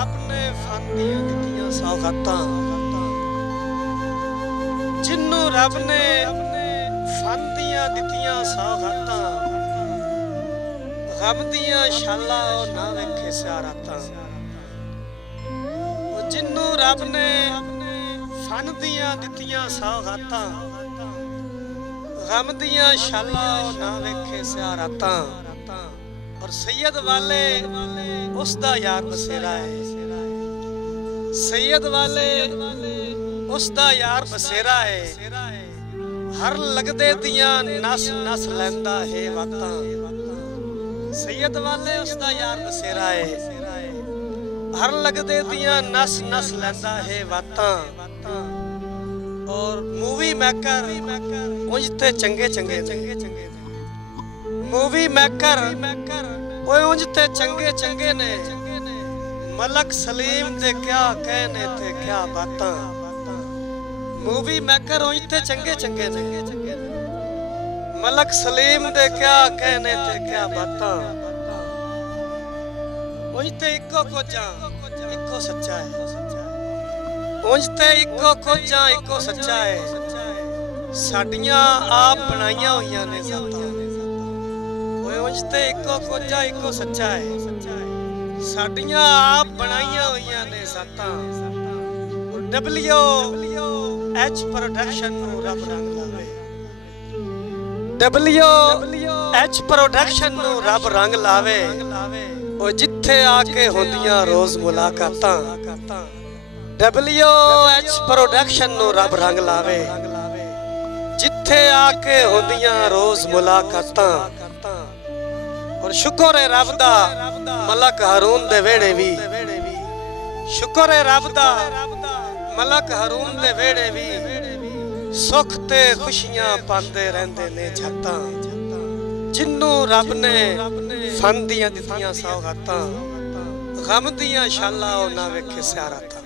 रब ने फन दियां दित्तियां सौगातां, जिन्नू रब ने फन दियां दित्तियां सौगातां, गम दियां शालां ना वेखे सियारातां। जिन्नू रब ने फन दियां दित्तियां सौगातां, गम दियां शालां ना वेखे सियारातां। और सैयद वाले उसदा यार बसेरा है, सैयद वाले उसदा यार बसेरा है। हर लगदे दियां नस नस लैंदा है बातां। सैयद वाले उसदा यार बसेरा है, हर लगदे दियां नस नस लैंदा है बातां। और मूवी मैकर उंज ते चंगे चंगे मूवी मैकर उंज ते चंगे चंगे ने। मलक सलीम दे क्या कहने ते क्या बातां। मूवी मैकर उंज ते चंगे चंगे ने, मलक सलीम दे क्या कहने ते क्या बातां। उंज ते इको खोजा इको सच्चा है, उंज ते इको खोजा इको सच्चा है। साडियां आप बनाइयां होइयां ने जातां। उंज ते इको खोजा इको सच्चा है, साडियां आप बनाइयां होइयां ने जातां। WH प्रोडक्शन नू रब रंग लावे, WH प्रोडक्शन नू रब रंग लावे। ओ जिथे आके होंदियां रोज मुलाकातां, WH प्रोडक्शन नू रब रंग लावे। जिथे आके होंदियां रोज मुलाकातां। और शुक्र है रब दा मलक हारून दे वेड़े भी, शुक्र है रब दा मलक हारून दे वेड़े भी। सुख ते खुशियां पांदे रहंदे ने झत्तां। जिन्नू रब ने फन दियां दित्तियां सौगातां, गम दियां शालां ना वेखे सियारातां।